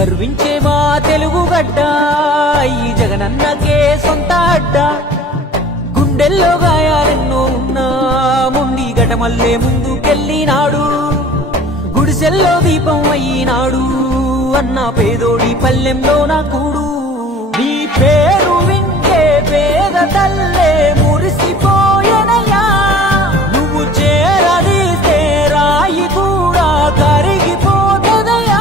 గర్వించే మా తెలుగు గడ్డ ఈ జగనన్నకే సొంత అడ్డ గుండెల్లో గాయాలెన్నో ఉన్నా ముండి గటమల్లే ముందుకెళ్ళినాడు గుడిసెల్లో దీపం అయినాడు అన్న పేదోడి పల్లెంలో నా కూడు నీ పేరు వింటే పేద తల్లే మురిసిపోయనయ్యా నువ్వు చేరదీస్తే రాయి కూడా కరిగిపోతదయ్యా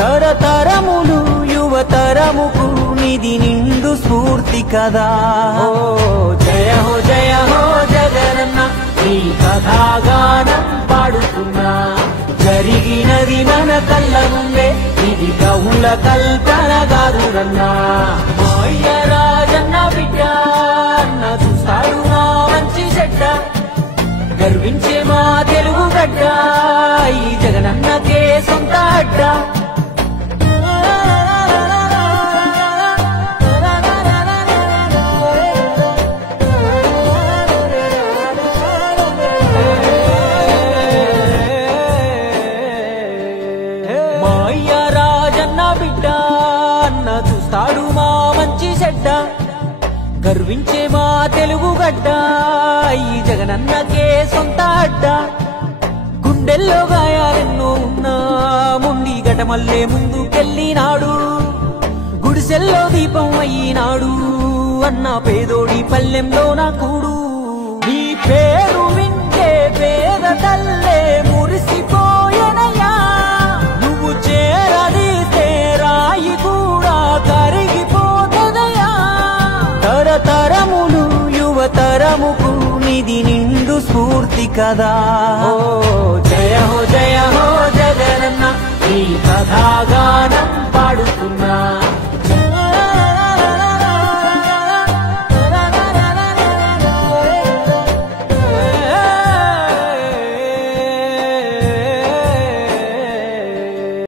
తరతరములు యువతరముకు నిధి నిండు స్ఫూర్తి కదా జయ హో జగనన్న నీ కథాగానం పాడుతున్నా జరిగినది మన కళ్ళ ముందే ఇది కవుల కల్పన కాదురన్నా మాయ రాజన్న బిడ్డ అన్న చూస్తాడు నా మంచి చెడ్డ గర్వించే మా తెలుగు గడ్డ ఈ జగనన్నకే సొంత అడ్డ చూస్తాడు మా మంచి చెడ్డ గర్వించే మా తెలుగు గడ్డ ఈ జగనన్నకే సొంత అడ్డ గుండెల్లో గాయాలెన్నో ఉన్నా ముండి గటమల్లే ముందుకెళ్ళినాడు గుడిసెల్లో దీపం అయినాడు అన్న పేదోడి పల్లెంలో నా కూడు నీ పేరు వింటే పేద తల్లే మురిసిపోయనయ్యా నువ్వు చేరదీస్తే రాయి కూడా కరిగిపోతదయ్యా తరతరములు యువతరముకు నిధి నిండు స్ఫూర్తి కదా జయ హో జగనన్న ఈ కథాగానం